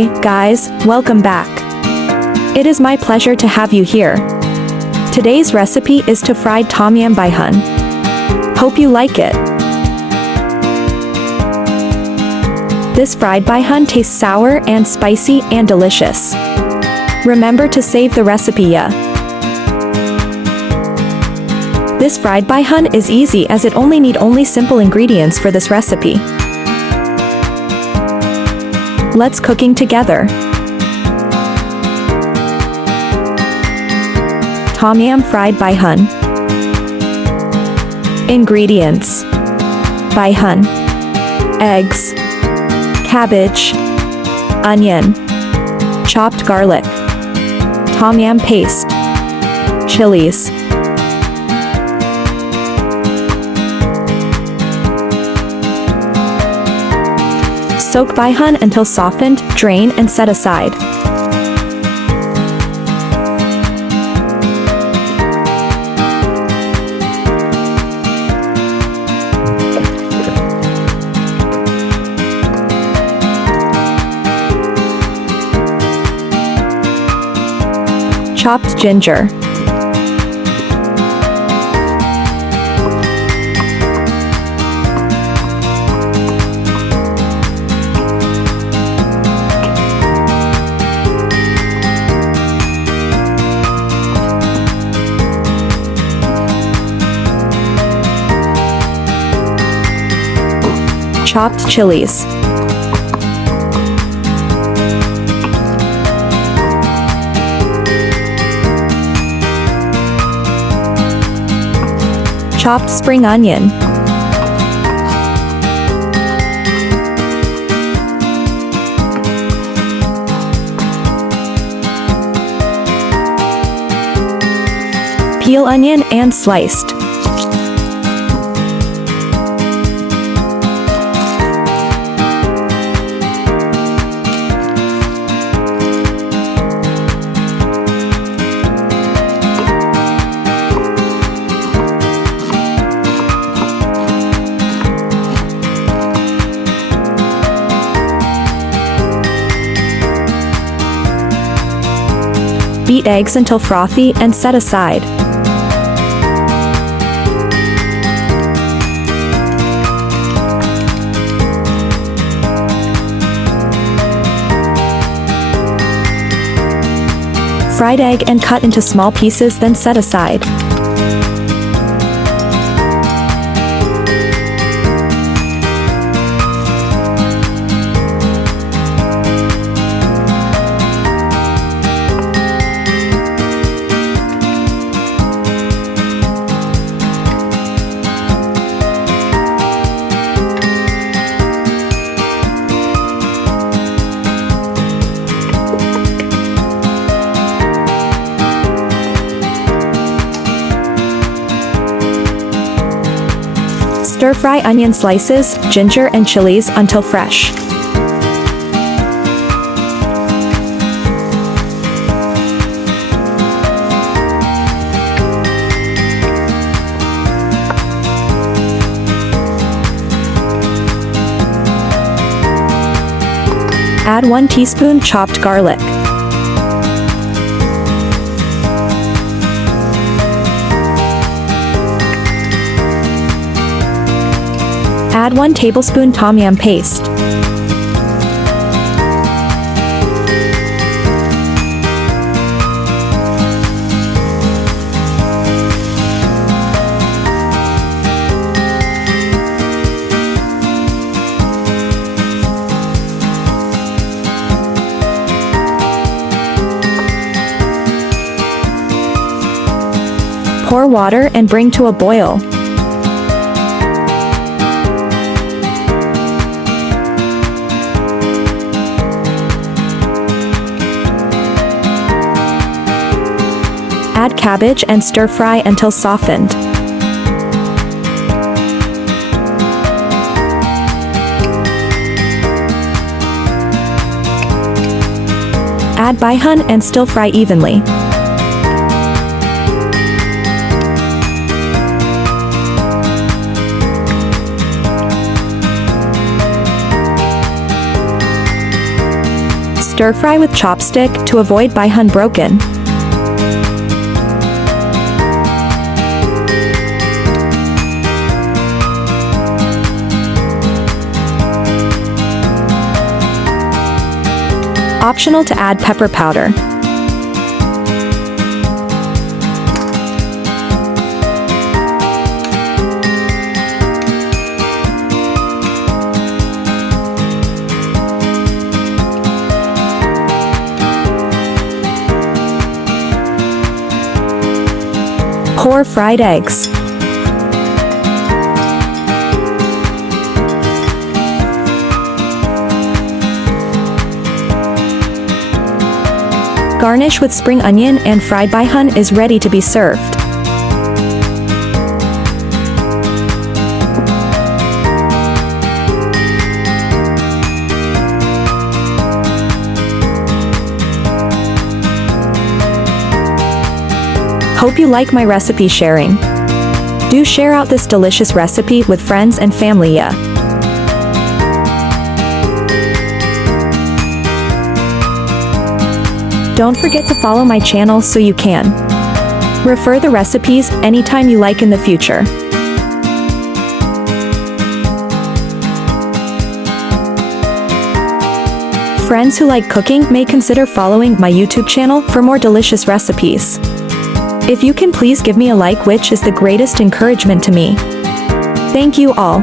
Hi, guys, welcome back. It is my pleasure to have you here. Today's recipe is to fried Tomyam Bihun. Hope you like it. This fried bihun tastes sour and spicy and delicious. Remember to save the recipe, yeah. This fried bihun is easy as it only need simple ingredients for this recipe. Let's cooking together. Tomyam fried bihun. Ingredients: bihun, eggs, cabbage, onion, chopped garlic, Tomyam paste, chilies. Soak bihun until softened, drain and set aside. Chopped ginger. Chopped chilies. Chopped spring onion. Peel onion and sliced. Beat eggs until frothy and set aside. Fried egg and cut into small pieces, then set aside. Stir-fry onion slices, ginger and chilies until fresh. Add 1 teaspoon chopped garlic. Add 1 tablespoon Tomyam paste. Pour water and bring to a boil. Add cabbage and stir-fry until softened. Add bihun and stir-fry evenly. Stir fry with chopstick to avoid bihun broken. Optional to add pepper powder. Pour fried eggs. Garnish with spring onion and fried bihun is ready to be served. Hope you like my recipe sharing. Do share out this delicious recipe with friends and family, yeah. Don't forget to follow my channel so you can refer the recipes anytime you like in the future. Friends who like cooking may consider following my YouTube channel for more delicious recipes. If you can please give me a like, which is the greatest encouragement to me. Thank you all.